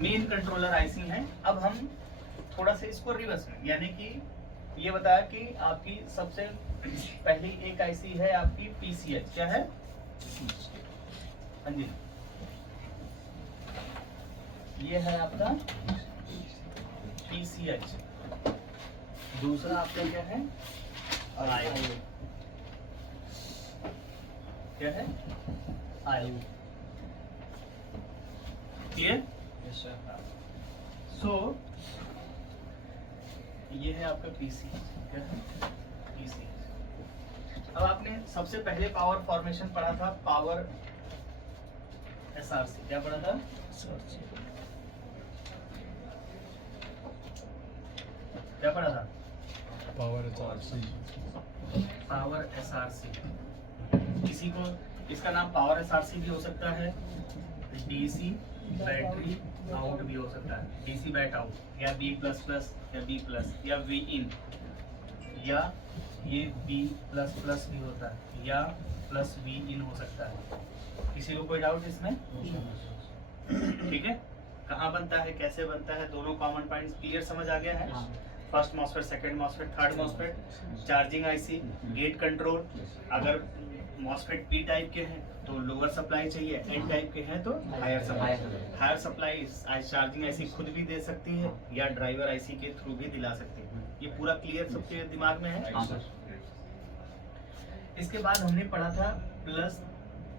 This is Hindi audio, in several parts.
मेन कंट्रोलर आईसी है। अब हम थोड़ा सा इसको रिवर्स में, यानी कि ये बताया कि आपकी सबसे पहली एक आईसी है आपकी पीसीएच। क्या है? हाँ जी, ये है आपका पीसीएच। दूसरा आपका क्या है? आईओ। क्या है? आईओ। क्लियर? सो ये है आपका पीसीएच। क्या है? पीसीएच। अब आपने सबसे पहले पावर फॉर्मेशन पढ़ा था, पावर एसआरसी। क्या पढ़ा था? क्या पढ़ा था? Power SRC. Power SRC. किसी को इसका नाम पावर एसआरसी भी हो सकता है, डीसी बैटरी आउट भी हो सकता है, डीसी बैट आउट, या बी प्लस प्लस, या बी प्लस, या वी इन, या ये बी प्लस प्लस भी होता है, या प्लस वी इन हो सकता है। किसी को कोई डाउट इसमें? ठीक है। कहाँ बनता है, कैसे बनता है, दोनों कॉमन पॉइंट्स क्लियर समझ आ गया है? First MOSFET, second MOSFET, third MOSFET, charging IC, gate control. अगर मॉसफेट पी टाइप के हैं तो लोअर सप्लाई चाहिए, एन टाइप के हैं तो higher supply. Higher supply charging IC खुद भी दे सकती है या ड्राइवर आईसी के थ्रू भी दिला सकती है। ये पूरा क्लियर सबके दिमाग में है? इसके बाद हमने पढ़ा था प्लस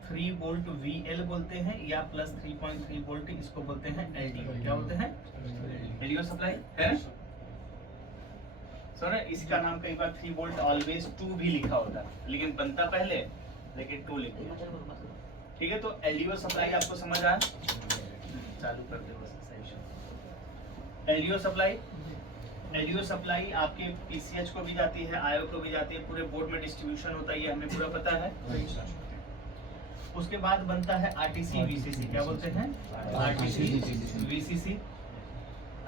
3 वोल्ट VL बोलते हैं, या प्लस 3.3 वोल्ट इसको बोलते हैं LDO। क्या बोलते हैं? LDO सप्लाई है। सर इसका नाम कई बार 3 वोल्ट ऑलवेज 2 भी लिखा होता है, लेकिन बनता पहले, लेकिन 2 लिखो। ठीक है, तो LDO सप्लाई आपको समझ आया? चालू कर दे बस। LDO सप्लाई, LDO सप्लाई आपके पीसीएच को भी जाती है, आईओ को भी जाती है, पूरे बोर्ड में डिस्ट्रीब्यूशन होता है, ये हमें पूरा पता है। उसके बाद बनता है आरटीसी वीसीसी। क्या बोलते हैं? RTC VCC.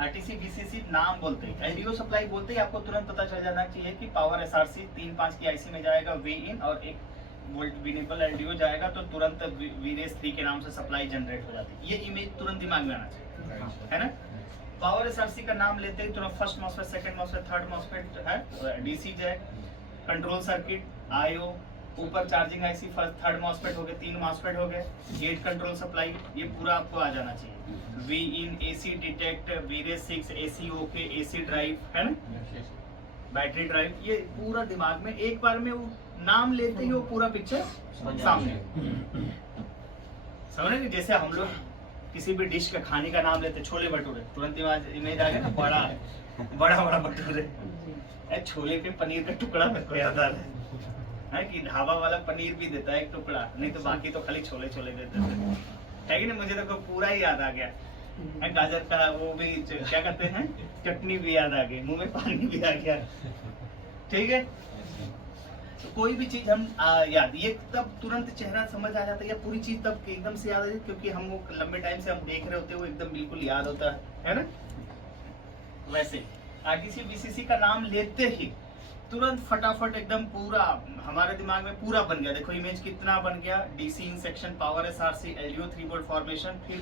आरटीसी वीसीसी नाम बोलते ही, एलडीओ सप्लाई बोलते ही आपको तुरंत पता चल जाना चाहिए कि पावर एसआरसी 3.5 की आईसी में जाएगा वी इन, और 1 वोल्ट विनेबल एलडीओ जाएगा तो तुरंत वीरेस 3 के नाम से सप्लाई जनरेट हो जाती है। ये इमेज तुरंत दिमाग में आना चाहिए, है ना? पावर एसआरसी का नाम लेते ही तुरंत first MOSFET, second MOSFET, third MOSFET है, DC jack, control circuit, IO, ऊपर charging IC, first third MOSFET हो गए, 3 मॉसफेट हो गए, गेट कंट्रोल सप्लाई, ये पूरा आपको आ जाना चाहिए। वी इन, एसी डिटेक्ट, वीरेस 6, एसी ओके, एसी ड्राइव, है ना, बैटरी ड्राइव, ये पूरा दिमाग में एक बार में वो नाम लेते ही वो पूरा पिक्चर सामने। समझ रहे? जैसे हम लोग किसी भी डिश का खाने का नाम लेते, छोले भटूरे, तुरंत इमेज आ गया ना, बड़ा भटूरे। छोले पे पनीर का टुकड़ा मेरे को याद आ रहा है कि ढाबा वाला पनीर भी देता है एक टुकड़ा, नहीं तो बाकी तो खाली छोले छोले देते है कि नहीं? मुझे तो पूरा ही याद आ गया। गाजर का वो भी क्या कहते हैं, चटनी भी याद आ गई, मुंह में पानी भी आ गया। ठीक है, तो कोई भी चीज हम याद, ये तब तुरंत चेहरा समझ आ जाता है, या पूरी चीज तब एकदम से याद आ जाती है, क्योंकि हम वो लंबे टाइम से हम देख रहे होते हैं, वो एकदम बिल्कुल याद होता है ना? वैसे आरटीसी वीसीसी का नाम लेते ही तुरंत फटाफट एकदम पूरा हमारे दिमाग में पूरा बन गया। देखो इमेज कितना बन गया, DC in section, power SRC, LDO 3 volt formation, फिर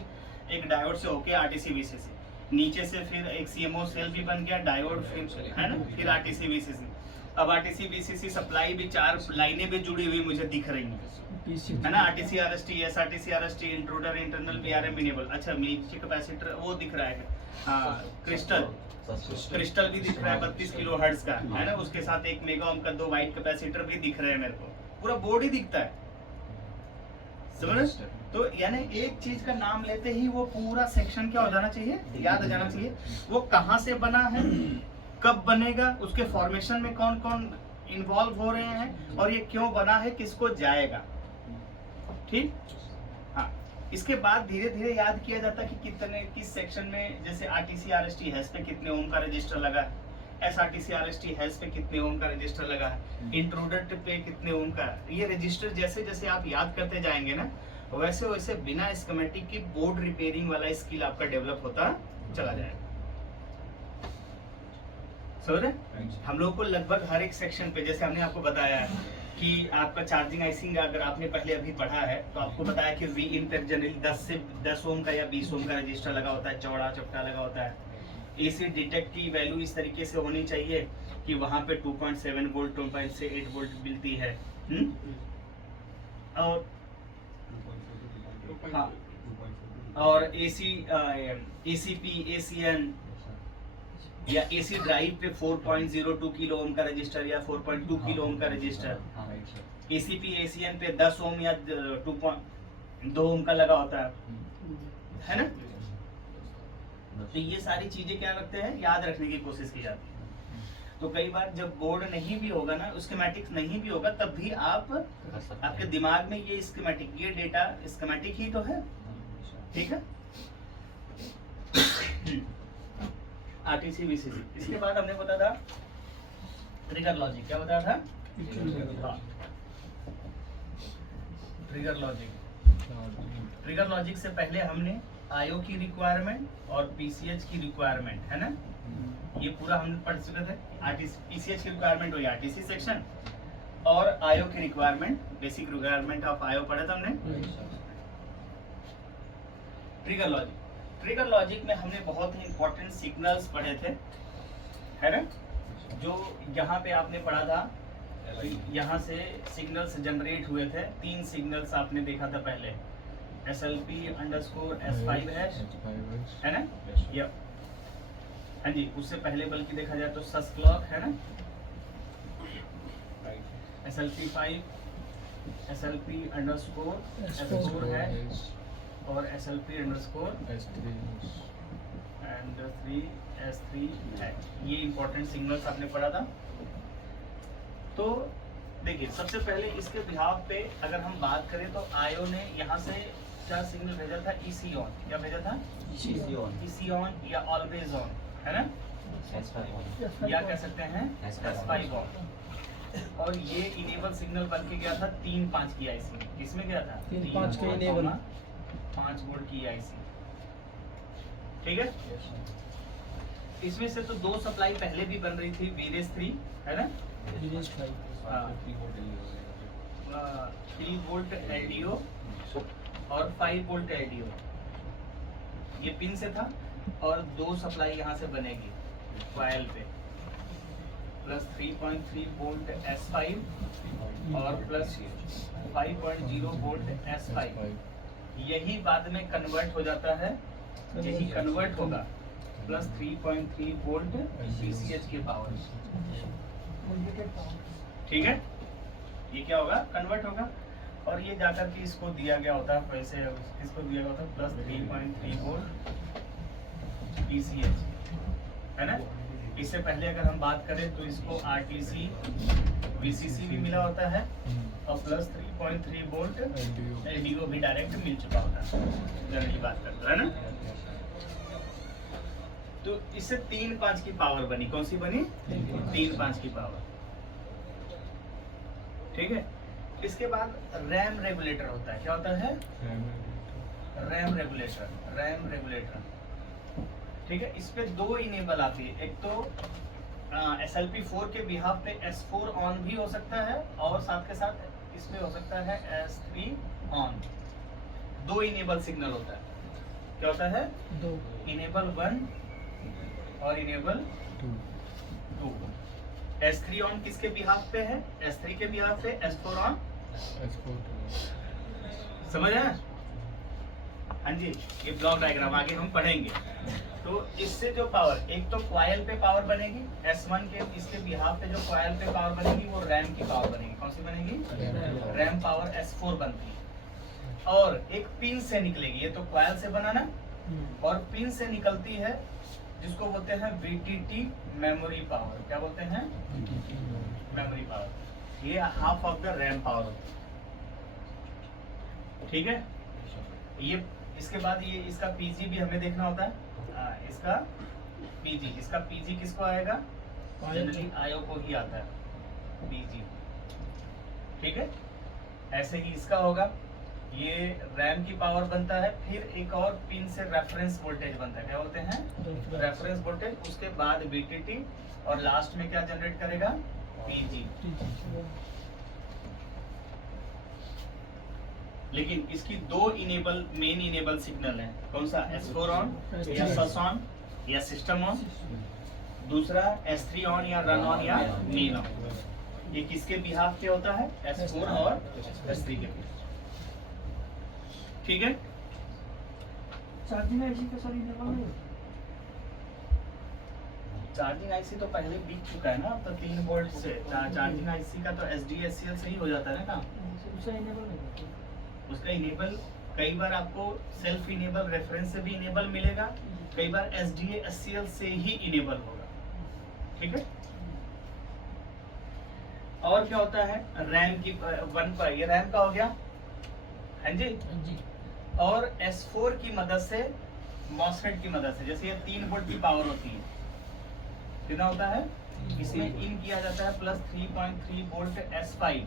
एक डायोड से होके आरटीसी वीसीसी, नीचे से फिर एक सीएमओ सेल भी बन गया, डायोड, फिर है ना, फिर आरटीसी वीसीसी। अब आरटीसी वीसीसी सप्लाई भी 4 लाइनें भी जुड़ी हुई मुझे दिख रही है ना, RTC RST, SRTC RST, intruder, internal, BRM, enable. अच्छा नीचे कैपेसिटर वो दिख रहा है, क्रिस्टल भी दिख रहा है 32 किलो हर्ट्ज का, है ना, उसके साथ 1 मेगा ओम का 2 वाइट कैपेसिटर भी दिख रहे हैं मेरे को, पूरा बोर्ड ही दिखता है। समझ? तो यानी एक चीज का नाम लेते ही वो पूरा सेक्शन क्या हो जाना चाहिए, याद हो जाना चाहिए। वो कहाँ से बना है, कब बनेगा, उसके फॉर्मेशन में कौन कौन इन्वॉल्व हो रहे हैं, और ये क्यों बना है, किसको जाएगा। ठीक, हाँ। इसके बाद धीरे धीरे याद किया जाता कि कितने किस सेक्शन में, जैसे आरटीसी आरएसटी हैश पे कितने ओम का रजिस्टर लगा है, एसआरटीसी आरएसटी हैश पे कितने ओम का रजिस्टर लगा है, इंट्रूडर पे कितने ओम का। ये रजिस्टर जैसे जैसे आप याद करते जाएंगे ना, वैसे वैसे बिना स्कीमेटिक की बोर्ड रिपेयरिंग वाला स्किल आपका डेवलप होता चला जाएगा। समझ रहे? हम लोग को लगभग हर एक सेक्शन पे, जैसे हमने आपको बताया है कि आपका चार्जिंग आइसिंग अगर आपने पहले अभी पढ़ा है तो आपको बताया कि वी इन पर जनरली 10 ओम का या 20 ओम का रजिस्टर लगा होता है, चौड़ा चपटा लगा होता है। एसी डिटेक्ट की वैल्यू इस तरीके से होनी चाहिए कि वहां पे 2.7 वोल्ट 2.8 वोल्ट मिलती है। और हाँ, और एसीपी एसीएन या एसी ड्राइव पे 4.02 किलो ओम का रजिस्टर या 4.2 किलो ओम का रजिस्टर, एसीपी एसीएन पे 10 ओम या 2 ओम का लगा होता है ना। तो ये सारी चीजें क्या रखते हैं, याद रखने की कोशिश की जाती है। तो कई बार जब बोर्ड नहीं भी होगा ना, स्कीमेटिक्स नहीं भी होगा, तब भी आप आपके दिमाग में ये स्कीमेटिक, ये डेटा स्कीमेटिक ही तो है, ठीक है। आरटीसी वीसीसी, इसके बाद हमने बताया था ट्रिगर लॉजिक। क्या बताया था? Trigger logic. ट्रिगर लॉजिक से पहले हमने आईओ की रिक्वायरमेंट और पीसीएच की रिक्वायरमेंट, है ना, ये पूरा हम पढ़ चुके थे। आरटीसी पीसीएच की रिक्वायरमेंट हुई आरटीसी सेक्शन, और आईओ की requirement, basic requirement of IO पढ़ा था हमने। ट्रिगर लॉजिक, ट्रिगर लॉजिक में हमने बहुत ही इंपॉर्टेंट सिग्नल्स पढ़े थे, है ना, जो यहाँ पे आपने पढ़ा था। यहाँ से सिग्नल्स जनरेट हुए थे, 3 सिग्नल्स आपने देखा था पहले, SLP_S5#, है ना, या हाँ जी, उससे पहले बल्कि देखा जाए तो सस क्लॉक, है ना, SLP5, SLP_S4 है, और SLP_S3 है। ये इंपॉर्टेंट सिग्नल्स आपने पढ़ा था। तो देखिए, सबसे पहले इसके बिहाफ पे अगर हम बात करें तो आईओ ने यहाँ से क्या सिग्नल भेजा था? EC on. क्या भेजा था? EC ऑन या ऑलवेज ऑन, है ना, या कह सकते हैं S5 ऑन। और ये इनेबल सिग्नल बन के गया था 3-5 की आईसी। किसमें गया था? 3-5 के इनेबल, 5 वोल्ट की आईसी, ठीक है। इसमें से तो 2 सप्लाई पहले भी बन रही थी, वीरेस 3, है ना, 3 वोल्ट एलडीओ और 5 वोल्ट एलडीओ, ये पिन से था। और 2 सप्लाई यहाँ से बनेगी कॉइल पे, प्लस 3.3 वोल्ट S5 और प्लस 5.0 वोल्ट S5। यही बाद में कन्वर्ट हो जाता है, यही कन्वर्ट होगा प्लस 3.3 वोल्ट पीसीएच के पावर, ठीक है। ये क्या होगा? कन्वर्ट होगा। और ये जाकर के इसको दिया गया होता है, वैसे इसको दिया गया होता है प्लस 3.3 वोल्ट पीसीएच, है ना। इससे पहले अगर हम बात करें तो इसको आरटीसी वीसीसी भी मिला होता है, और प्लस 3.3 वोल्ट एलडीओ भी डायरेक्ट मिल चुका होता है, जनरली बात करते हैं ना। तो इससे 3-5 की पावर बनी। कौन सी बनी? 3-5 की पावर, ठीक है। इसके बाद रैम रेगुलेटर होता है। क्या होता है? रैम रेगुलेटर, ठीक है। इस पे 2 इनेबल आती है। एक तो SLP4 के बिहाफ पे S4 ऑन भी हो सकता है, और साथ के साथ इसमें हो सकता है S3 ऑन। 2 इनेबल सिग्नल होता है। क्या होता है? 2, इनेबल 1 और इनेबल 2। S3 ऑन किसके बिहाफ पे है? S3 के बिहाफ पे। S4 ऑन, समझ आया? हाँ जी, ये ब्लॉक डायग्राम आगे हम पढ़ेंगे। तो इससे जो पावर, एक तो कॉइल पे पावर बनेगी S1 के, इसके बिहाफ पे जो कॉइल पे पावर बनेगी वो रैम की पावर बनेगी। कौन सी बनेगी? रैम पावर S4 बनती है। और एक पिन से निकलेगी, ये तो कॉइल से बना ना, और पिन से निकलती है जिसको बोलते हैं VTT मेमोरी पावर। क्या बोलते हैं? Memory power. ये half of the RAM power होती है, ठीक है। ये इसके बाद ये इसका पीजी भी हमें देखना होता है। इसका पीजी किसको आएगा? जनरली आईओ को ही आता है पीजी, ठीक है। ऐसे ही इसका होगा, ये रैम की पावर बनता है। फिर एक और पिन से रेफरेंस वोल्टेज बनता है। क्या बोलते हैं? Reference voltage. उसके बाद VTT, और लास्ट में क्या जनरेट करेगा? पीजी, लेकिन इसकी दो इनेबल मेन इनेबल सिग्नल है। कौन सा? S4 ऑन या सस ऑन या सिस्टम ऑन, दूसरा S3 ऑन या रन ऑन या मेन ऑन। ये किसके बिहाफ पे होता है? S4 और S3 के बीच। ठीक है। चार्जिंग आईसी का सर इनेबल नहीं होता। चार्जिंग आईसी तो पहले बीत चुका है ना, अब तो 3 वोल्ट से चार्जिंग आईसी का तो SDSCL से ही हो जाता है ना काम। उसका इनेबल नहीं होता। उसका इनेबल कई बार आपको सेल्फ इनेबल रेफरेंस से भी इनेबल मिलेगा, कई बार SDSCL से ही इनेबल होगा। ठीक है। और क्या होता है? रैम की 1 पर ये रैम का हो गया, हाँ जी। जी। और S4 की मदद से, मॉसफेट की मदद से, जैसे ये 3 वोल्ट की पावर होती है, कितना होता है? इसमें इन किया जाता है प्लस 3.3 वोल्ट S5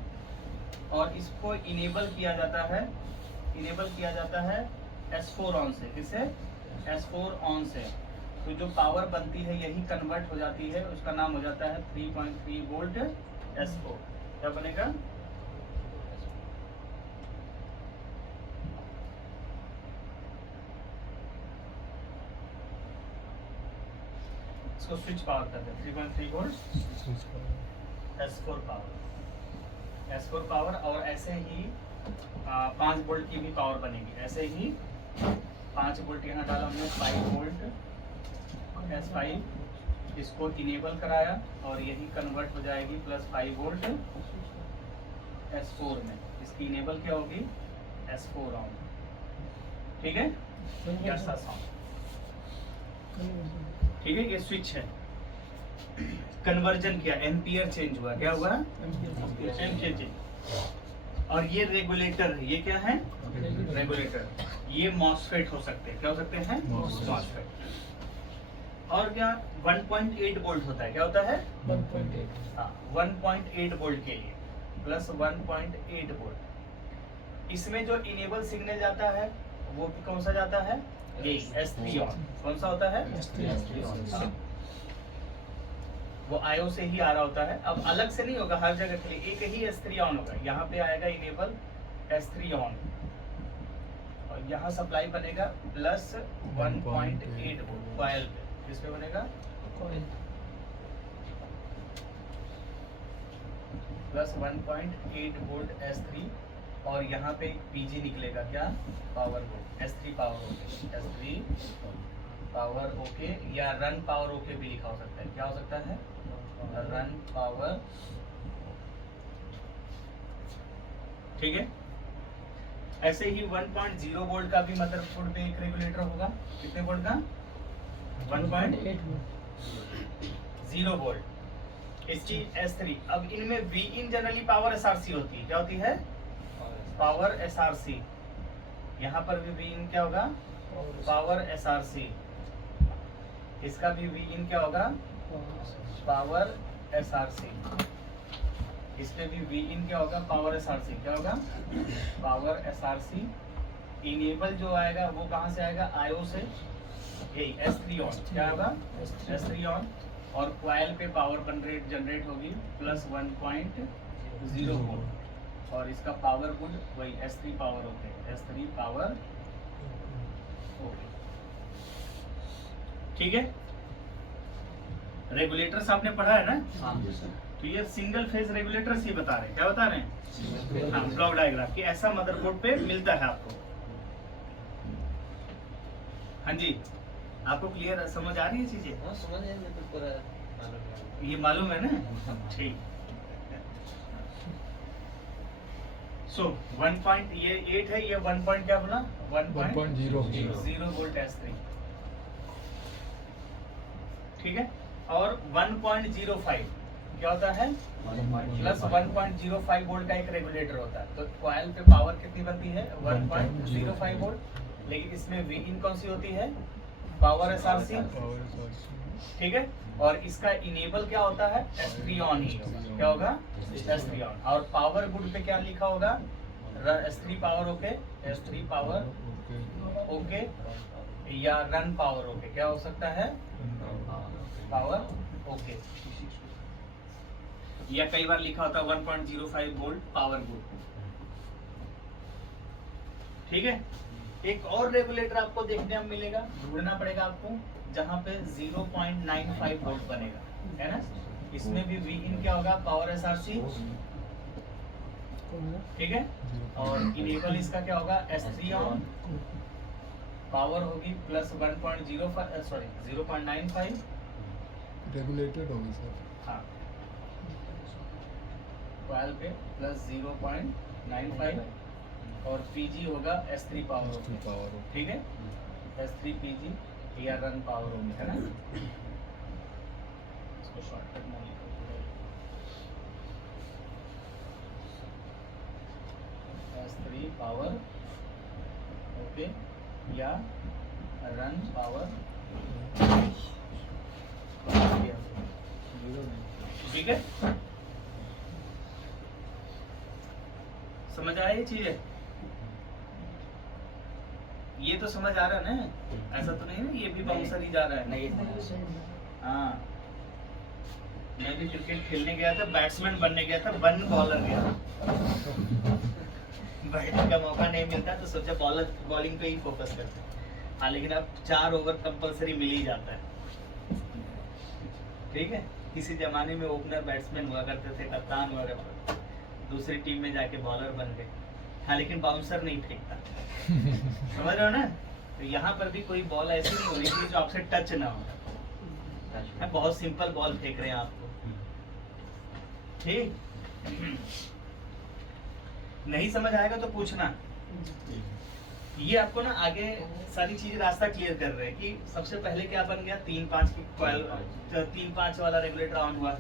और इसको इनेबल किया जाता है S4 ऑन से। किससे? S4 ऑन से। तो जो पावर बनती है यही कन्वर्ट हो जाती है, उसका नाम हो जाता है 3.3 वोल्ट S4। क्या बनेगा? इसको स्विच पावर करते हैं। 3.3 वोल्ट S4 पावर। और ऐसे ही 5 वोल्ट की भी पावर बनेगी। ऐसे ही 5 वोल्ट यहाँ डाला हमने, 5 वोल्ट S5, इसको इनेबल कराया और यही कन्वर्ट हो जाएगी प्लस 5 वोल्ट S4 में। इसकी इनेबल क्या होगी? S4 on. ठीक है। या सस ऑन। ठीक है। ये स्विच है, कन्वर्जन किया, एम्पियर चेंज हुआ। क्या हुआ? Ampere change. और ये रेगुलेटर है। ये क्या है? रेगुलेटर। ये मॉसफेट हो सकते हैं। क्या हो सकते हैं? मॉसफेट। और क्या 1.8 वोल्ट होता है? क्या होता है? 1.8। हाँ, 1.8 वोल्ट के लिए प्लस 1.8 वोल्ट। इसमें जो इनेबल सिग्नल जाता है वो कौन सा जाता है? यही S3 ऑन। कौन सा होता है? S3 on. हाँ। वो आयो से ही आ रहा होता है। अब अलग से नहीं होगा हर जगह के लिए, एक ही S3 ऑन होगा। यहाँ पे आएगा इनेबल S3 ऑन और यहाँ सप्लाई बनेगा प्लस 1.8 वोल्ट कॉइल पे। किस पे बनेगा? कॉइल। प्लस 1.8 वोल्ट S3 और यहाँ पे PG निकलेगा। क्या? Power volt. S3 power okay, S3 power okay या रन पावर ओके भी लिखा हो सकता है। क्या हो सकता है? Run power. ठीक है। ऐसे ही 1.0 वोल्ट का भी मदरबोर्ड पे एक रेगुलेटर होगा। कितने वोल्ट का? 1.0 वोल्ट। इसकी S3। अब इनमें Vin जनरली पावर SRC होती है। क्या होती है? Power SRC। यहाँ पर भी Vin क्या होगा? Power SRC। इसका भी Vin क्या होगा? Power SRC। इस पे भी Vin क्या होगा? Power SRC। क्या होगा? Power SRC। इनेबल जो आएगा वो कहाँ से आएगा? आयो से। यही S3 ऑन। क्या होगा? S3 on. और कॉइल पे पावर जनरेट होगी प्लस 1.0 वोल्ट और इसका पावर गुड वही S3 power okay. S3 power okay. ठीक है। रेगुलेटर्स आपने पढ़ा है ना? हाँ। तो ये सिंगल फेज रेगुलेटर्स ही बता रहे हैं। क्या बता रहे हैं? हाँ, ब्लॉक डायग्राम कि ऐसा मदरबोर्ड पे मिलता है आपको। हाँ जी, आपको क्लियर समझ आ रही है चीजें? हाँ, समझ है, मेरे को पूरा मालूम है। ये मालूम है ना? ठीक। सो 1 पॉइंट ये 8 है, ये 1 पॉइंट क्या बोला? 1.0 वोल्ट S3। ठीक है। और 1.05 क्या होता है? प्लस 1.05 वोल्ट का एक रेगुलेटर होता है। तो कॉइल पे पावर कितनी बनती है? 1.05 वोल्ट। लेकिन इसमें Vin कौन सी होती है? Power SRC। ठीक है। और इसका इनेबल क्या होता है? S3 ऑन ही। क्या होगा? S3 on. और पावर गुड पे क्या लिखा होगा? S3 power okay, S3 power okay या रन पावर ओके। क्या हो सकता है? Power okay. या कई बार लिखा होता है 1.05 वोल्ट पावर गुड। ठीक है। एक और रेगुलेटर आपको देखने में मिलेगा, ढूंढना पड़ेगा आपको, जहाँ पे 0.95 वोल्ट बनेगा, है ना। इसमें भी वी इन क्या होगा, पावर एसआरसी, ठीक है। और इनेबल इसका क्या होगा, S3 ऑन, पावर होगी प्लस 0.95, रेगुलेटेड होगी सर। हाँ, कॉइल पे प्लस 0.95 और पीजी होगा S3 पावर होगी, पावर ठीक है। S3 पीजी या रन पावर होगी, है ना। इसको शॉर्टकट में लिखो, S3 पावर ओके या रन पावर, ठीक है। समझ आया ये चीजें, ये तो समझ आ रहा है ना, ऐसा तो नहीं ना ये भी बाउंसर ही जा रहा है। हाँ, मैं भी क्रिकेट खेलने गया था, बैट्समैन बनने गया था, वन बॉलर गया, बैठने का मौका नहीं मिलता तो सोचा बॉलर बॉलिंग पे ही फोकस करते हैं। हाँ, लेकिन अब 4 ओवर कंपलसरी मिल ही जाता है, ठीक है। किसी जमाने में ओपनर बैट्समैन हुआ करते थे, कप्तान हुआ करते, दूसरी टीम में जाके बॉलर बन गए। हाँ, लेकिन बाउंसर नहीं फेंकता, समझ रहे हो ना। तो यहाँ पर भी कोई बॉल ऐसी नहीं होनी चाहिए जो आपसे टच ना हो। बहुत सिंपल बॉल फेंक रहे हैं आपको, ठीक। नहीं समझ आएगा तो पूछना। ये आपको ना आगे सारी चीजें रास्ता क्लियर कर रहे हैं कि सबसे पहले क्या बन गया, 3-5 की कॉइल, 3-5 वाला रेगुलेटर ऑन हुआ।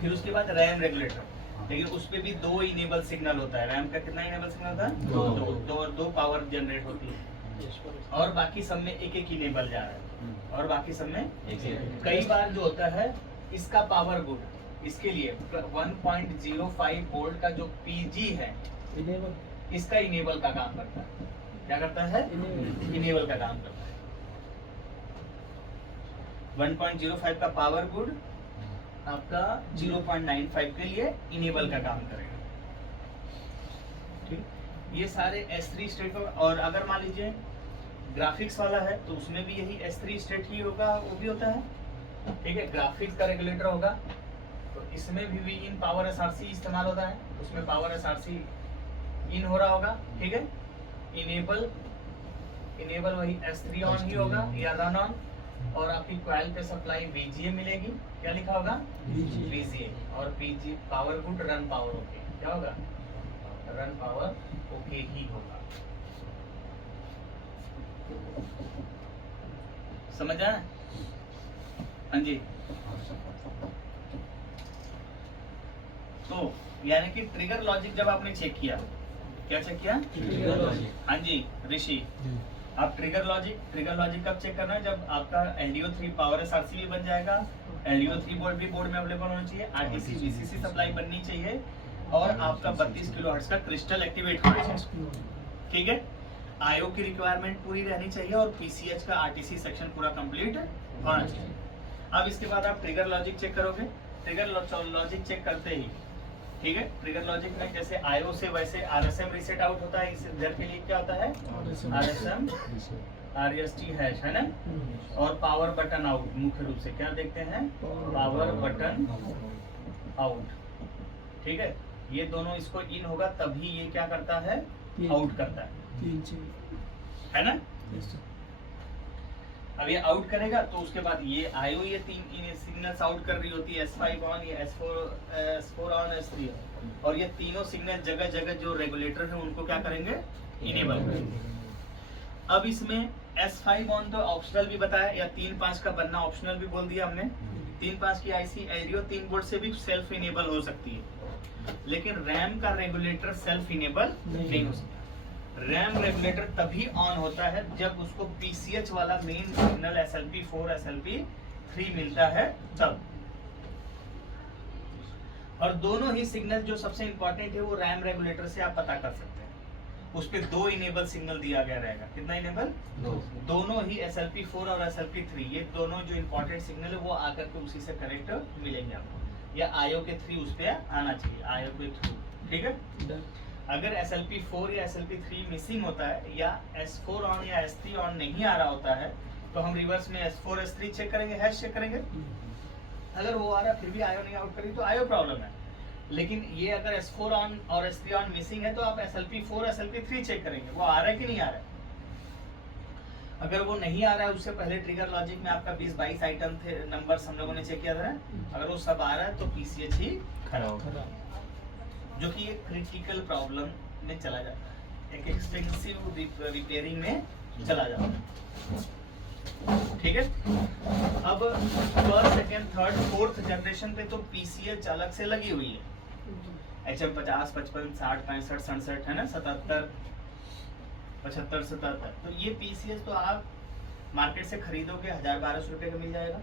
फिर उसके बाद रैम रेगुलेटर, लेकिन उस पे भी 2 इनेबल सिग्नल होता है। रैम का कितना इनेबल सिग्नल होता है, 2 पावर जनरेट होती है, और बाकी सब में एक इनेबल जा रहा है, और बाकी सब में कई बार जो होता है इसका पावर गुड, इसके लिए 1.05 वोल्ट का जो पीजी है इसका इनेबल का काम करता है। क्या करता है, इनेबल का काम करता है। 1.05 का पावर गुड आपका 0.95 के लिए इनेबल का काम करेगा, ठीक। ये सारे S3 स्टेट। और अगर मान लीजिए ग्राफिक्स वाला है तो उसमें भी यही S3 स्टेट ही होगा, वो भी होता है, ठीक है। ग्राफिक्स का रेगुलेटर होगा तो इसमें भी इन पावर एसआरसी इस्तेमाल होता है, उसमें पावर एसआरसी इन हो रहा होगा, ठीक है। इनेबल वही S3 ऑन ही होगा या रन ऑन, और आपकी कॉइल पे सप्लाई VGA मिलेगी, क्या लिखा होगा, VGA, और PG power good, run power okay, क्या होगा, रन पावर ओके ही होगा। समझ आया, हाँ जी। तो यानी कि ट्रिगर लॉजिक जब आपने चेक किया, क्या चेक किया, हाँ जी ऋषि, आप ट्रिगर लॉजिक कब चेक करना है, जब आपका LDO3 पावर एसआरसी भी बन जाएगा, LDO3 बोर्ड भी बोर्ड में अवेलेबल होना चाहिए, RTC VCC सप्लाई बननी चाहिए, और आपका 32 किलोहर्ट्ज का क्रिस्टल एक्टिवेट होना चाहिए, ठीक है। IO की रिक्वायरमेंट पूरी रहनी चाहिए, और PCH का RTC सेक्शन पूरा कंप्लीट होना चाहिए। अब इसके बाद आप ट्रिगर लॉजिक चेक करोगे, ट्रिगर लॉजिक चेक करते ही, ठीक है, ट्रिगर लॉजिक में जैसे IO से वैसे RSM रीसेट आउट होता है, इधर के लिए क्या होता है, RSM RST हैश, है ना। और पावर बटन आउट, मुख्य रूप से क्या देखते हैं, पावर बटन आउट, ठीक है। ये दोनों इसको इन होगा तभी ये क्या करता है, आउट करता है ना। अब ये आउट करेगा तो उसके बाद ये IO ये 3 सिग्नल्स आउट कर रही होती है, S5 ऑन, ये S4 ऑन, S3 ऑन, और ये तीनों सिग्नल जगह जगह जो रेगुलेटर है उनको क्या करेंगे, इनेबल करेंगे। अब इसमें S5 ऑन तो ऑप्शनल भी बताया, या 3-5 का बनना ऑप्शनल भी बोल दिया हमने। 3-5 की IC LDO 3 वोल्ट से भी सेल्फ इनेबल हो सकती है, लेकिन रैम का रेगुलेटर सेल्फ इनेबल नहीं हो सकता। रैम रेगुलेटर तभी ऑन होता है जब उसको PCH वाला मेन सिग्नल SLP4 SLP3 मिलता है तब। और दोनों ही सिग्नल जो सबसे इंपॉर्टेंट है वो रैम रेगुलेटर से आप पता कर सकते हैं, उस पे 2 इनेबल सिग्नल दिया गया रहेगा। कितना इनेबल, दोनों ही SLP4 और SLP3, ये दोनों जो इंपॉर्टेंट सिग्नल है वो आकर के उसी से कनेक्ट मिलेंगे आपको, या IO के थ्रू उस पे आना चाहिए, IO के थ्रू, ठीक है। अगर SLP4 या SLP3 मिसिंग होता है या S4 ऑन या S3 ऑन नहीं आ रहा होता है तो हम रिवर्स में S4 S3 चेक करेंगे, हैश चेक करेंगे। अगर वो आ रहा फिर भी आयो नहीं आउट करी तो आयो प्रॉब्लम है। लेकिन ये अगर S4 ऑन और S3 ऑन मिसिंग है तो आप SLP4 SLP3 चेक करेंगे वो आ रहा है कि नहीं आ रहा है। अगर वो नहीं आ रहा है उससे पहले ट्रिगर लॉजिक में आपका 20-22 आइटम थे, नंबर्स हम लोगों ने चेक किया था। अगर वो सब आ रहा है तो PCH ही खराब, जो कि एक क्रिटिकल प्रॉब्लम में चला जाता है, एक एक्सपेंसिव रिपेयरिंग में चला जाता है। ठीक है, अब first second third fourth generation पे तो PCH अलग से लगी हुई है। HM 50, 55, 60, 65, 67 है ना, 77, 75, 77। तो ये PCH तो आप मार्केट से खरीदोगे 1000-1200 रुपए का मिल जाएगा।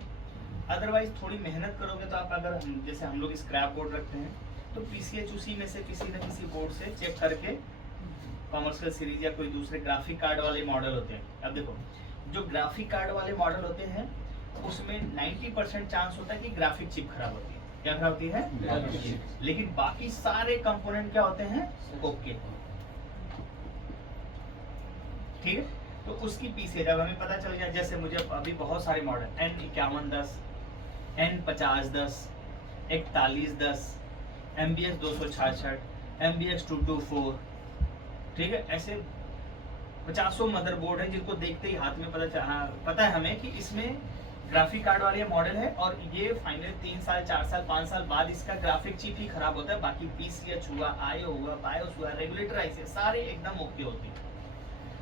अदरवाइज थोड़ी मेहनत करोगे तो आप अगर जैसे हम लोग स्क्रैप बोर्ड रखते हैं तो PCH उसी में से किसी न किसी बोर्ड से चेक करके, कॉमर्शियल सीरीज या कोई दूसरे ग्राफिक कार्ड वाले मॉडल होते हैं। अब देखो जो ग्राफिक कार्ड वाले मॉडल होते हैं उसमें 90% चांस होता है कि ग्राफिक चिप खराब होती है। क्या खराब होती है? लेकिन बाकी सारे कंपोनेंट क्या होते हैं? ओके। ठीक है, तो उसकी PCH जब हमें पता चल गया, जैसे मुझे अभी बहुत सारे model N5110, N5010, 4110, MBX 266, MBX 224, ठीक है, ऐसे 50 मदरबोर्ड है जिनको देखते ही हाथ में पता है हमें कि इसमें ग्राफिक कार्ड वाले मॉडल है और ये फाइनल 3 साल 4 साल 5 साल बाद इसका ग्राफिक चिप ही खराब होता है। बाकी PCH हुआ, IO हुआ, BIOS हुआ, रेगुलेटर ऐसे सारे एकदम ओके होते हैं।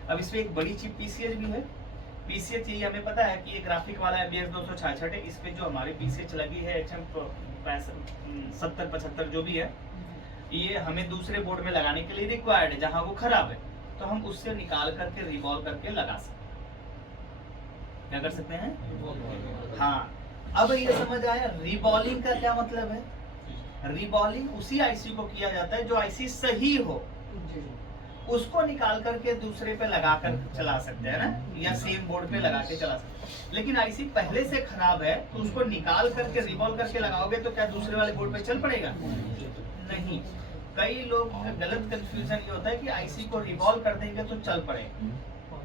अब इसमें एक बड़ी चिप PCH भी है। PCH ये हमें पता है कि ये ग्राफिक वाला MBX 266 है। इस पे जो हमारी PCH लगी है HM 70-75 जो भी है, ये हमें दूसरे बोर्ड में लगाने के लिए रिक्वायर्ड है जहां वो खराब है, तो हम उससे निकाल करके रिवॉल्व करके लगा सकते हैं। क्या कर सकते हैं? हाँ, अब ये समझ आया रिबॉलिंग का क्या मतलब है। रिबॉलिंग उसी आईसी को किया जाता है जो आईसी सही हो, उसको निकाल करके दूसरे पे लगा कर चला सकते हैं ना, या सेम बोर्ड पे लगा के चला सकते हैं। लेकिन आईसी पहले से खराब है तो उसको निकाल करके रिवॉल्व करके लगाओगे तो क्या दूसरे वाले बोर्ड पे चल पड़ेगा? नहीं। कई लोग गलत कंफ्यूजन ये होता है कि आईसी को रिवॉल्व कर देंगे तो चल पड़ेगा।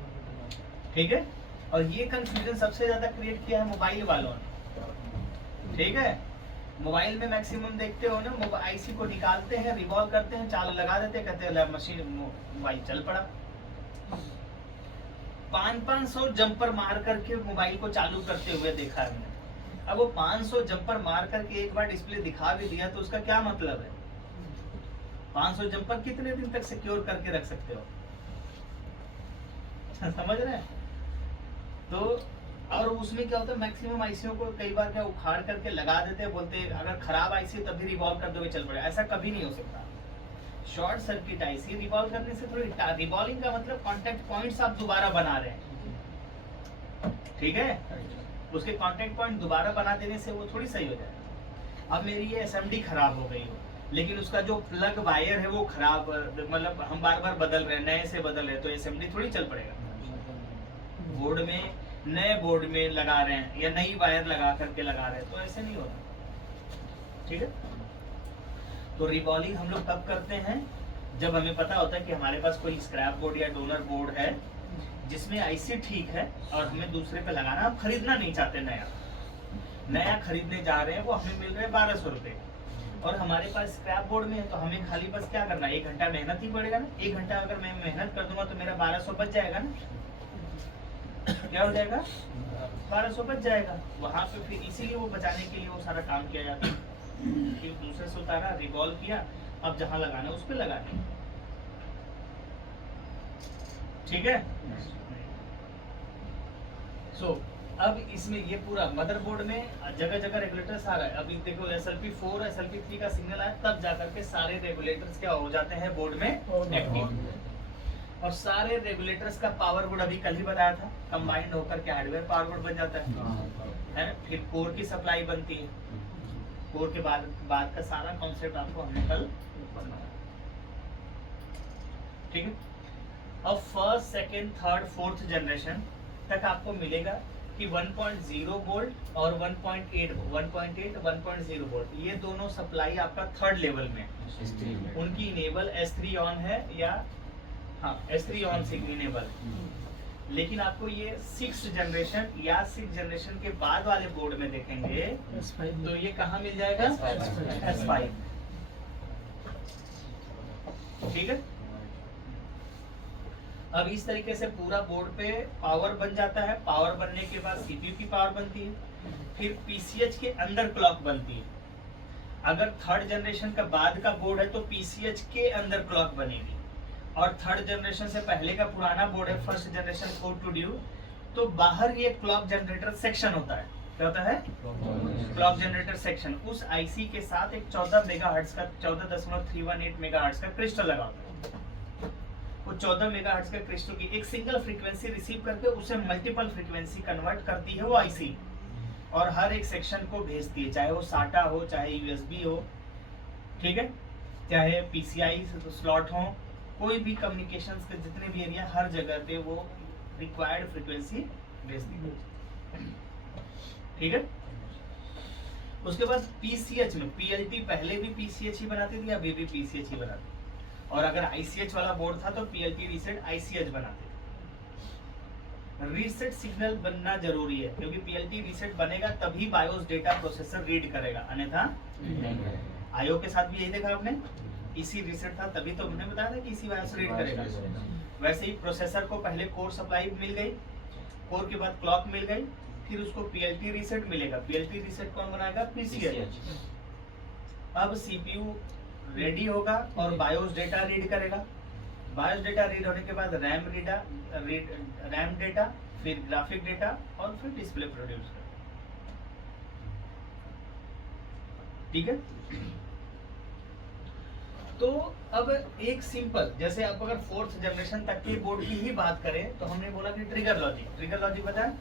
ठीक है, और ये कंफ्यूजन सबसे ज्यादा क्रिएट किया है मोबाइल वालों ने। ठीक है, मोबाइल में मैक्सिमम देखते हो ना, आईसी को निकालते हैं, रिवॉल्व करते हैं, चालू लगा देते हैं, कहते हैं मशीन मोबाइल चल पड़ा। 500 जंपर मार करके मोबाइल को चालू करते हुए देखा है मैंने। अब वो 500 जंपर मार करके एक बार डिस्प्ले दिखा भी दिया तो उसका क्या मतलब है? 500 जंपर कितने दिन तक सिक्योर करके रख सकते हो? समझ रहे हैं? तो और उसमें क्या होता है, मैक्सिमम आईसीओ को कई बार क्या उखाड़ करके लगा देते हैं, बोलते हैं अगर खराब आईसी तभी रिवॉल्व कर दोगे चल पड़ेगा। ऐसा कभी नहीं हो सकता। शॉर्ट सर्किट आईसी रिवॉल्व करने से थोड़ी, रिवॉल्विंग का मतलब कांटेक्ट पॉइंट्स आप दोबारा बना रहे हैं। ठीक है, उसके कांटेक्ट पॉइंट दोबारा बना देने से वो थोड़ी सही हो जाए। अब मेरी ये एसएमडी खराब हो गई हो, लेकिन उसका जो प्लग वायर है वो खराब, मतलब हम बार बार बदल रहे हैं, नए से बदल रहे हैं, तो एसएमडी थोड़ी चल पड़ेगा। बोर्ड में, नए बोर्ड में लगा रहे हैं या नई वायर लगा करके लगा रहे हैं, तो ऐसे नहीं होता। ठीक है, तो रिवॉल्विंग हम लोग तब करते हैं जब हमें पता होता है कि हमारे पास कोई स्क्रैप बोर्ड या डोनर बोर्ड है जिसमें आईसी ठीक है और हमें दूसरे पे लगाना, आप खरीदना नहीं चाहते, नया खरीदने जा रहे हैं, वो हमें मिल रहे हैं 1200 रुपए और हमारे पास स्क्रैप बोर्ड में है, तो हमें खाली बस क्या करना है, 1 घंटा मेहनत ही पड़ेगा ना। 1 घंटा अगर मैं मेहनत कर दूंगा तो मेरा 1200 बच जाएगा ना। क्या हो जाएगा? 1200 बच जाएगा। वहां पे फिर इसीलिए वो बचाने के लिए वो सारा काम किया जाता है कि दूसरे से उतारा, रिवॉल्व किया, अब जहां लगाना उस पे लगाना। ठीक है, सो अब इसमें ये पूरा मदरबोर्ड में जगह जगह रेगुलेटर्स आ रहा है। अभी देखो SLP4 SLP3 का सिग्नल आया तब जाकर के सारे रेगुलेटर्स क्या हो जाते हैं बोर्ड में एक्टिव। और सारे रेगुलेटर्स का पावर बोर्ड अभी कल ही बताया था, कंबाइंड होकर के हार्डवेयर पावर बोर्ड बन जाता है ना। फिर कोर की सप्लाई बनती है, कोर के बाद का सारा कॉन्सेप्ट आपको हमने कल बताया। ठीक है, अब first second third fourth generation तक आपको मिलेगा कि 1.0 वोल्ट और 1.0 वोल्ट ये दोनों सप्लाई आपका थर्ड लेवल में है। उनकी इनेबल S3 ऑन है या हाँ S3 ऑन से इनेबल, लेकिन आपको ये 6th जनरेशन या 6th जनरेशन के बाद वाले बोर्ड में देखेंगे तो ये कहाँ मिल जाएगा, S5। ठीक है, अब इस तरीके से पूरा बोर्ड पे पावर बन जाता है। पावर बनने के बाद सीपीयू की पावर बनती है, फिर पीसीएच के अंदर क्लॉक बनती है। अगर थर्ड जनरेशन का बाद का बोर्ड है तो पीसीएच के अंदर क्लॉक बनेगी, और थर्ड जनरेशन से पहले का पुराना बोर्ड है फर्स्ट जनरेशन 4 टू ड्यू, तो बाहर ये क्लॉक जनरेटर सेक्शन होता है। क्या होता है? Clock generator section. उस आईसी के साथ एक 14 मेगाहर्ट्ज का 14.318 मेगाहर्ट्ज का क्रिस्टल लगा होता है। वो 14 मेगाहर्ट्ज के क्रिस्टल की एक सिंगल फ्रीक्वेंसी रिसीव करके उसे मल्टीपल फ्रीक्वेंसी कन्वर्ट करती है वो आईसी, और हर एक सेक्शन को भेजती है, चाहे वो साटा हो, चाहे यूएसबी हो, ठीक है, चाहे पीसीआई स्लॉट हो, कोई भी कम्युनिकेशंस के जितने भी एरिया, हर जगह पे वो रिक्वायर्ड फ्रीक्वेंसी भेजती है। ठीक है, उसके बाद पीसीएच में पीएलटी पहले भी पीसीएच ही बनाती थी, अभी भी पीसीएच ही बनाती, और अगर आईसीएच वाला बोर्ड था तो पीएलटी रीसेट आईसीएच बनाते थे। रीसेट सिग्नल बनना जरूरी है, क्योंकि पीएलटी रीसेट बनेगा तभी बायोस डेटा प्रोसेसर रीड करेगा, अन्यथा आईओ के साथ भी यही देखा आपने, इसी रीसेट था तभी तो हमने बताया था कि इसी बायोस रीड करेगा। वैसे ही प्रोसेसर को पहले कोर सप्लाई मिल गई, कोर के बाद क्लॉक मिल गई, फिर उसको पीएलटी रीसेट मिलेगा। पीएलटी रीसेट कौन बनाएगा? पीसीएच। अब सीपीयू रेडी होगा और बायोस डेटा रीड करेगा। बायोस डेटा रीड होने के बाद रैम डेटा, फिर ग्राफिक डेटा, और फिर डिस्प्ले प्रोड्यूस करेगा। ठीक है, तो अब एक सिंपल, जैसे आप अगर 4th जनरेशन तक के बोर्ड की ही बात करें तो हमने बोला कि ट्रिगर लॉजिक बताया।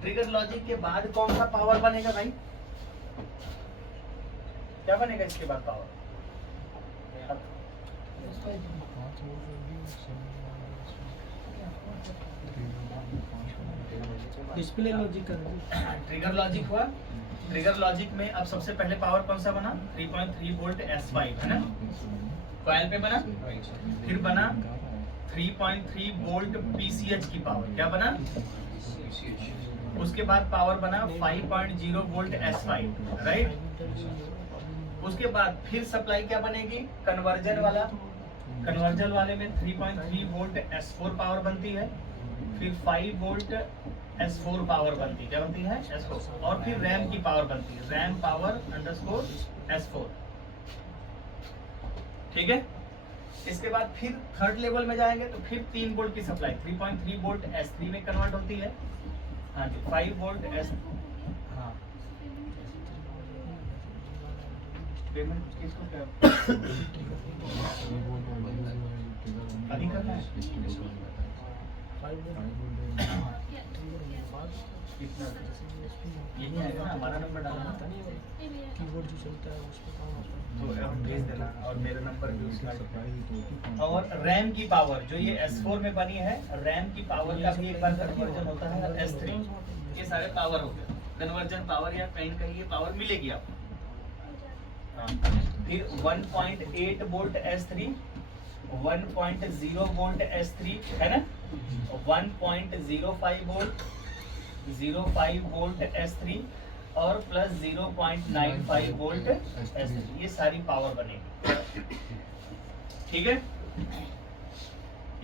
ट्रिगर लॉजिक के बाद कौन सा पावर बनेगा भाई? क्या बनेगा इसके बाद पावर? डिस्प्ले लॉजिक कर ट्रिगर लॉजिक हुआ। ट्रिगर लॉजिक में अब सबसे पहले पावर कौन सा बना? 3.3 वोल्ट S5 है ना, कॉइल पे बना। फिर बना 3.3 वोल्ट पीसीएच की पावर, क्या बना? उसके बाद पावर बना 5.0 वोल्ट S5, राइट। उसके बाद फिर सप्लाई क्या बनेगी? कन्वर्जन वाला। कन्वर्जन वाले में 3.3 वोल्ट S4 पावर बनती है, फिर 5 वोल्ट S4 पावर बनती है। क्या बनती है? S4। और फिर रैम की पावर बनती है, रैम पावर अंडरस्कोर S4। ठीक है, इसके बाद फिर थर्ड लेवल में जाएंगे तो फिर 3 वोल्ट की सप्लाई 3.3 वोल्ट S3 में कन्वर्ट होती है। हाँ जी, 5 वोल्ट S, हाँ पेमेंट किसको क्या अभी करना है? कितना यही आएगा ना, हमारा नंबर डालना था नहीं, कीबोर्ड जो चलता है उस पर काम तो हम भेज देना, और मेरा नंबर भी उसका। और रैम की पावर जो ये S4 में बनी है, रैम की पावर का भी एक बार कन्वर्जन होता है S3। ये सारे पावर हो गए, कन्वर्जन पावर या कहीं कहीं ये पावर मिलेगी आपको। फिर 1.8 वोल्ट S3, 1.0 वोल्ट S3 है ना, 1.05 वोल्ट 05 वोल्ट S3 और प्लस 0.95 वोल्ट S3। ये सारी पावर बनेगी। ठीक है,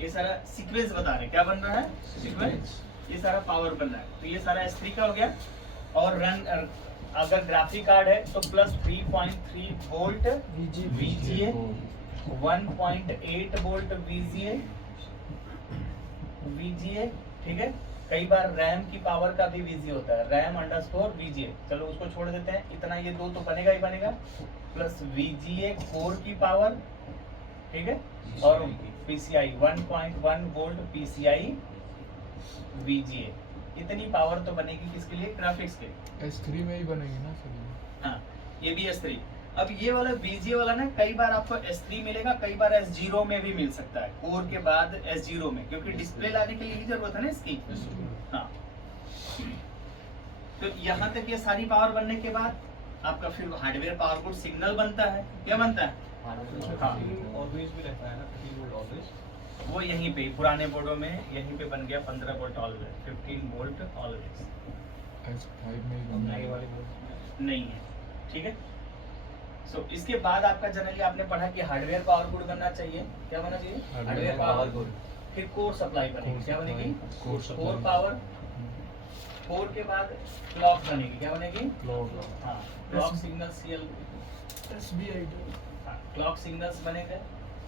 ये सारा सीक्वेंस बता रहे क्या बन रहा है? सीक्वेंस। ये सारा पावर बन रहा है, तो ये सारा S3 का हो गया। और रन अगर ग्राफिक कार्ड है तो plus 3.3 volt VGA, 1.8 volt VGA, ठीक है। कई बार रैम की पावर का भी VGA होता है, रैम अंडरस्कोर VGA, चलो उसको छोड़ देते हैं, इतना ये दो तो बनेगा ही बनेगा। प्लस VGA कोर की पावर, ठीक है, और PCI 1.1 वोल्ट PCI VGA। इतनी पावर तो बनेगी किसके लिए? ग्राफिक्स के लिए। S3 में ही बनेगी ना सभी? हाँ, ये भी S3। अब ये वाला VGA वाला ना कई बार आपको S3 मिलेगा, कई बार S0 में भी मिल सकता है, कोर के बाद S0 में, क्योंकि डिस्प्ले लाने के लिए ही जरूरत है ना इसकी। हाँ, तो यहाँ तक ये सारी पावर बनने के बाद आपका फिर हार्डवेयर पावर कोड सिग्नल बनता है। क्या बनता है? ऑलवेज भी रहता है ना 15 वोल्ट ऑलवेज। वो यहीं पे पुराने बोर्डों में यहीं पे बन गया 15 volt always, 15 volt always S5 में ही बनना नए है। वाले बोर्ड नहीं है। ठीक है। सो इसके बाद आपका जनरली आपने पढ़ा कि हार्डवेयर पावर बोर्ड बनना चाहिए। क्या बनना चाहिए? Hardware power board. फिर कोर सप्लाई बनेगी। क्या बनेगी? Core power. कोर के बाद क्लॉक बनेगी। क्या बनेगी? क्लॉक हाँ, क्लॉक सिग्नल सीएल। SBI हाँ, क्लॉक सिग्नल्स बनेगा।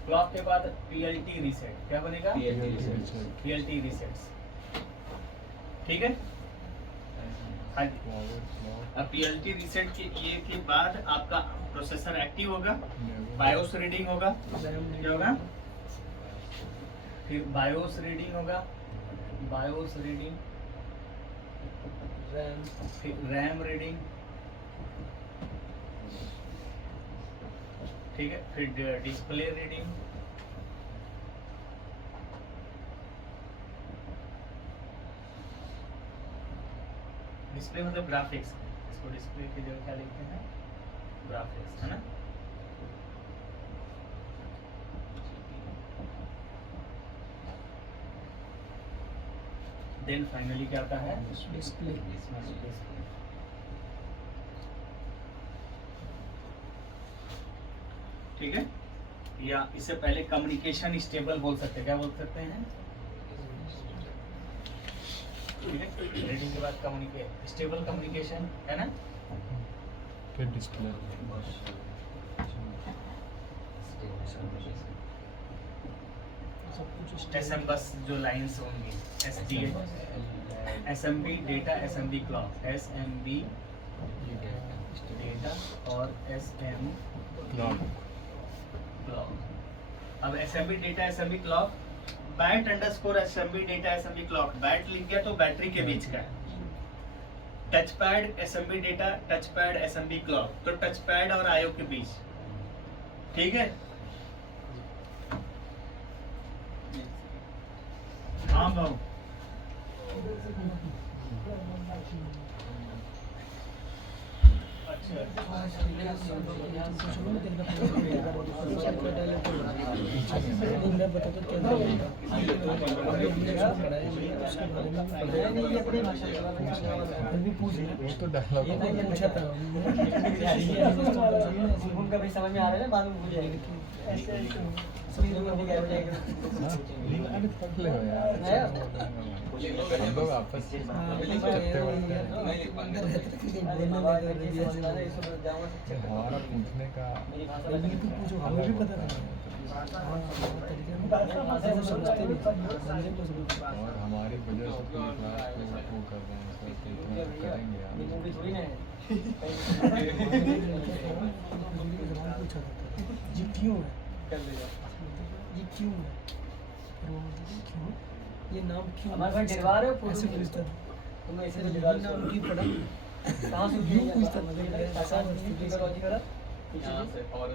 क्लॉक के बाद पीएलटी रीसेट। क्या बनेगा? पीएलटी रीसेट्स। ठीक है। हाँ जी। अब पीएलटी रीसेट के बाद आपका प्रोसेसर एक्टिव होगा, बायोस रीडिंग होगा। क्या होगा? फिर बायोस रीडिंग होगा, बायोस रीडिंग, रैम फिर रैम रीडिंग। ठीक है। फिर डिस्प्ले रीडिंग। डिस्प्ले मतलब ग्राफिक्स। इसको डिस्प्ले की जगह क्या लिखते हैं? ग्राफिक्स, है ना। देन फाइनली क्या आता है? डिस्प्ले ठीक है। या इससे पहले कम्युनिकेशन स्टेबल बोल सकते हैं। क्या बोल सकते हैं? ठीक है। रीडिंग के बाद स्टेबल कम्युनिकेशन, है ना। फिर डिस्प्ले सब कुछ एसएम बस जो लाइंस होंगी, SDA, SMB data, SMB clock, SMB data और एसएम क्लॉक। क्लॉक। अब SMB data, SMB clock, bat underscore SMB data, SMB clock. Bat लिख गया तो बैटरी के बीच का है। Touch pad SMB data, touch pad SMB clock, तो टच पैड और आईओ के बीच। ठीक है। हाँ भाऊ। अच्छा। मैं बताता क्या था अभी हमने जो पढ़ा है ये उसके बारे में पढ़ा है। फिर भी पूछ वो तो डायलॉग ये नहीं पूछा था उनका भी समझ में आ रहा है ना, बाद में भूल जाएंगे ऐसे समझ में नहीं आ जाएगा। अरे पढ़ ले यार। हम लोग आपस में चट्टे बढ़ते हैं। हमारा पूछने का पूछो हमें भी पता था समझते भी और हमारी वजह से पूरी क्लास को वो कर रहे हैं सर, तो इतना करेंगे यार। थोड़ी ना है पूछा था ये क्यों है, ये क्यों है, क्यों ये नाम क्यों हमारे भाई डरवा रहे हो ऐसे पूछता था। तुम ऐसे ये डरवा नाम की पढ़ा कहाँ से क्यों पूछता था लॉजिक वाला यहाँ से और